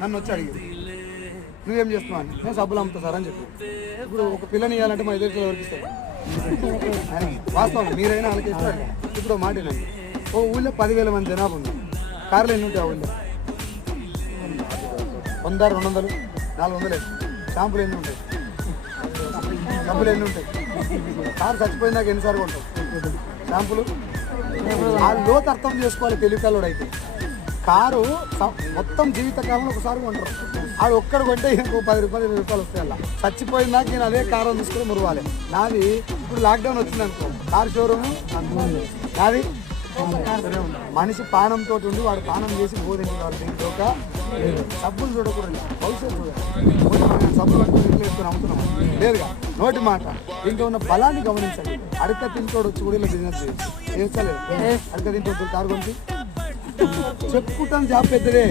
నన్ను వచ్చి అడిగి నువ్వేం చేస్తున్నావు అని నేను సబ్బులు అమ్ముతా సార్ అని చెప్పి ఇప్పుడు ఒక పిల్లని ఇవ్వాలంటే మా ఎదురు ఎవరికి ఇస్తారు వాస్తవం మీరైనా వాళ్ళకి ఇస్తారు. ఇప్పుడు మాట వినండి, ఓ ఊళ్ళో 10,000 మంది జనాభా ఉంది. కార్లు ఎన్ని ఉంటాయి ఆ ఊళ్ళో? 100, 200, 400. షాంపులు ఎన్ని ఉంటాయి? డబ్బులు ఎన్ని ఉంటాయి? కారు చచ్చిపోయిందాక ఎన్నిసార్లు ఉంటాయి షాంపులు? ఆ లోతు అర్థం చేసుకోవాలి తెలివికల్లోడు అయితే. కారు మొత్తం జీవితకాలంలో ఒకసారి కొంటారు. ఆడు ఒక్కడు కొంటే ఇంకో 10 రూపాయలు 20 రూపాయలు వస్తాయి. అలా చచ్చిపోయిందాక నేను అదే కారు తీసుకుని మురవాలి. నాది ఇప్పుడు లాక్డౌన్ వచ్చింది అనుకో, కారు షోరూమ్ నాది. మనిషి పానంతో ఉండి వాడు పానం చేసి బోధించాలి. దీంట్లోక సబ్బులు చూడకూడదు, భవిష్యత్తు చూడాలి. సబ్బులు వేసుకొని అమ్ముతున్నాం లేదుగా, నోటి మాట. దీంట్లో ఉన్న బలాన్ని గమనించండి. అడక తింటోడు వచ్చి కూడా ఇలా బిజినెస్ చేయలేదు. అడక తింటోడు కారు కొంచి చెప్పుకుంటాను జాబ్ పెద్దదే.